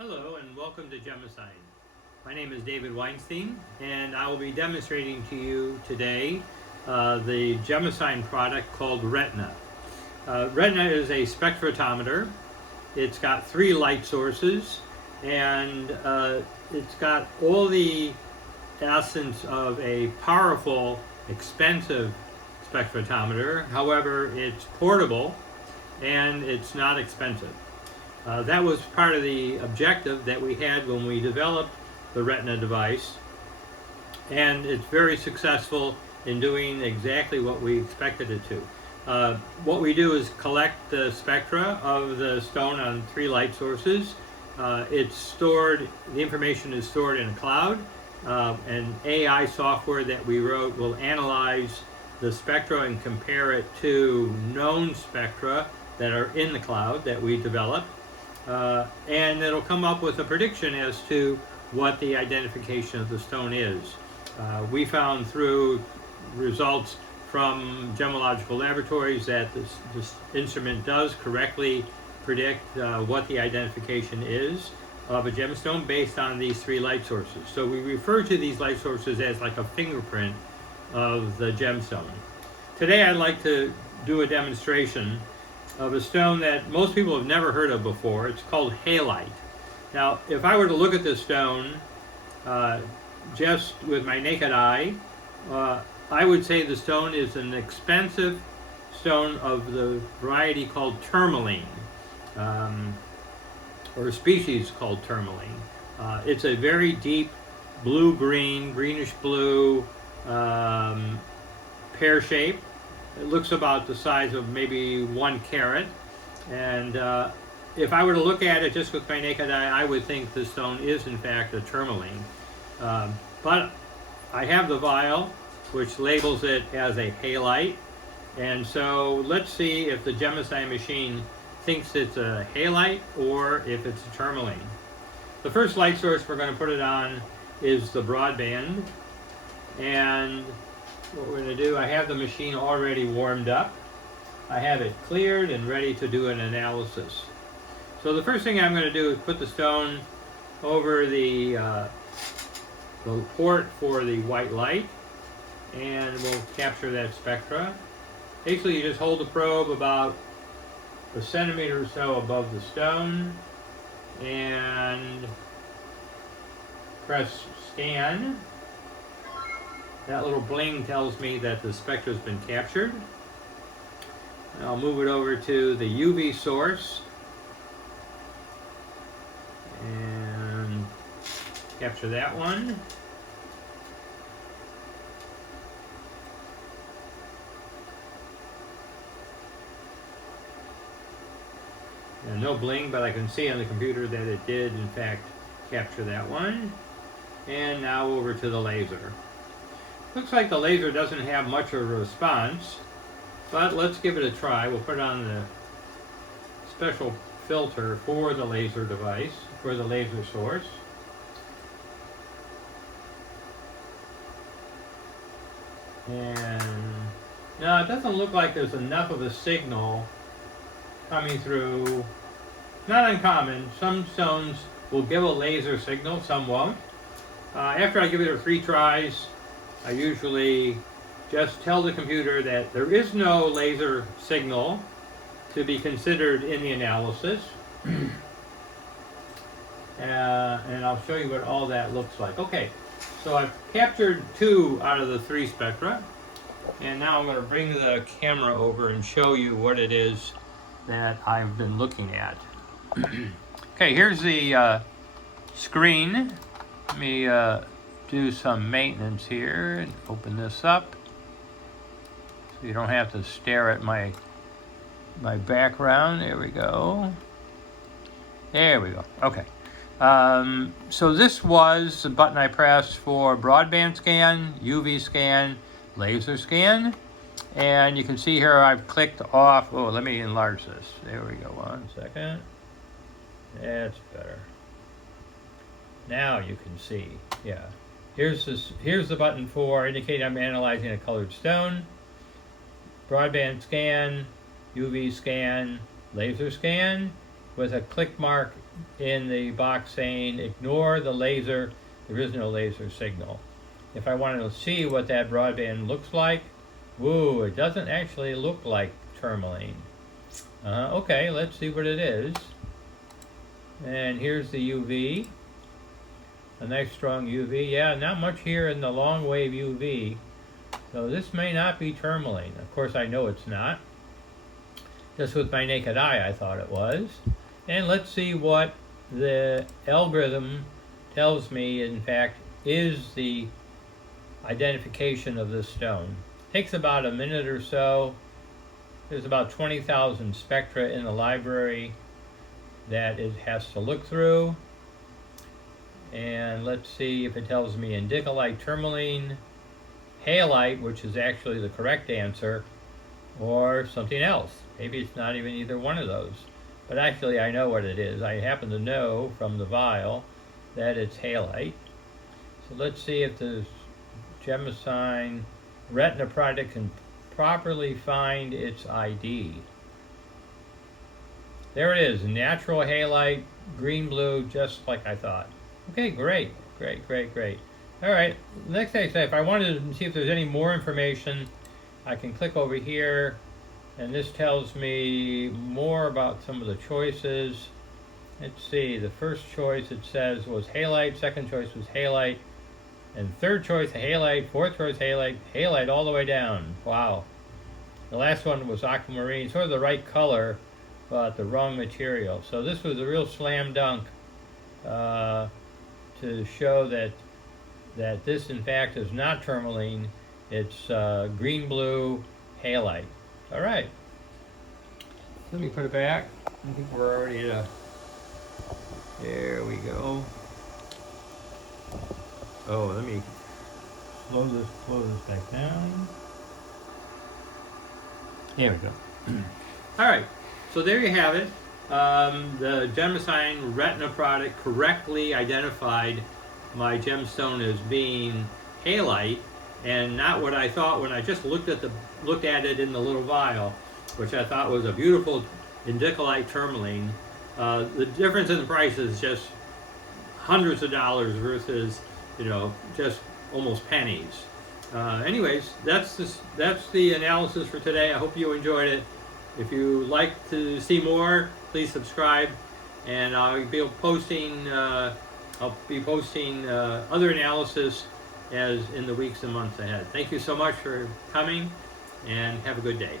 Hello and welcome to Gemasign. My name is David Weinstein and I will be demonstrating to you today the Gemasign product called Ratna. Ratna is a spectrophotometer. It's got 3 light sources and it's got all the essence of a powerful, expensive spectrophotometer. However, it's portable and it's not expensive. That was part of the objective that we had when we developed the Ratna device, and it's very successful in doing exactly what we expected it to. What we do is collect the spectra of the stone on 3 light sources. It's stored, the information is stored in a cloud, and AI software that we wrote will analyze the spectra and compare it to known spectra that are in the cloud that we developed. And it'll come up with a prediction as to what the identification of the stone is. We found through results from gemological laboratories that this instrument does correctly predict what the identification is of a gemstone based on these 3 light sources. So we refer to these light sources as like a fingerprint of the gemstone. Today I'd like to do a demonstration of a stone that most people have never heard of before. It's called Halite. Now, if I were to look at this stone just with my naked eye, I would say the stone is an expensive stone of the variety called Tourmaline, or a species called Tourmaline. It's a very deep blue-green, greenish-blue pear shape. It looks about the size of maybe 1 carat, and if I were to look at it just with my naked eye, I would think the stone is in fact a tourmaline. But I have the vial which labels it as a halite, and so let's see if the Gemasign machine thinks it's a halite or if it's a tourmaline. The first light source we're going to put it on is the broadband, and what we're going to do, I have the machine already warmed up. I have it cleared and ready to do an analysis. So the first thing I'm going to do is put the stone over the port for the white light, and we'll capture that spectra. Basically, you just hold the probe about a centimeter or so above the stone and press scan. That little bling tells me that the spectra has been captured. I'll move it over to the UV source and capture that one. And no bling, but I can see on the computer that it did in fact capture that one. And now over to the laser. Looks like the laser doesn't have much of a response, but let's give it a try. We'll put on the special filter for the laser device, for the laser source. And now it doesn't look like there's enough of a signal coming through. Not uncommon. Some stones will give a laser signal, some won't. After I give it 3 tries, I usually just tell the computer that there is no laser signal to be considered in the analysis. And I'll show you what all that looks like. Okay, so I've captured 2 out of the 3 spectra, and now I'm going to bring the camera over and show you what it is that I've been looking at. Okay, here's the screen. Let me do some maintenance here and open this up so you don't have to stare at my background. There we go. There we go. Okay. So this was the button I pressed for broadband scan, UV scan, laser scan. And you can see here I've clicked off. Oh, let me enlarge this. There we go. 1 second. That's better. Now you can see. Yeah. Here's the button for indicate I'm analyzing a colored stone. Broadband scan, UV scan, laser scan with a click mark in the box saying ignore the laser, there is no laser signal. If I wanted to see what that broadband looks like, woo, it doesn't actually look like tourmaline. Okay, let's see what it is. And here's the UV, a nice strong UV. Yeah, not much here in the long wave UV. So this may not be tourmaline. Of course, I know it's not. Just with my naked eye, I thought it was. And let's see what the algorithm tells me, in fact, is the identification of this stone. Takes about a minute or so. There's about 20,000 spectra in the library that it has to look through. And let's see if it tells me indicolite, tourmaline, halite, which is actually the correct answer, or something else. Maybe it's not even either one of those. But actually I know what it is. I happen to know from the vial that it's halite. So let's see if the Gemasign Ratna product can properly find its ID. There it is, natural halite, green-blue, just like I thought. Okay, great. All right, next thing I say, if I wanted to see if there's any more information, I can click over here, and this tells me more about some of the choices. Let's see, the first choice it says was halite, second choice was halite, and third choice halite, fourth choice halite, halite all the way down. Wow. The last one was aquamarine, sort of the right color, but the wrong material. So this was a real slam dunk to show that this in fact is not tourmaline. It's green-blue halite. All right. Let me put it back. I think we're already at there we go. Oh, let me slow this back down. Here we go. All right. So there you have it. The Gemasign Ratna product correctly identified my gemstone as being halite, and not what I thought when I just looked at it in the little vial, which I thought was a beautiful indicolite tourmaline. The difference in the price is just hundreds of dollars versus, just almost pennies. Anyways, that's the analysis for today. I hope you enjoyed it. If you like to see more, please subscribe, and I'll be posting other analysis as in the weeks and months ahead. Thank you so much for coming, and have a good day.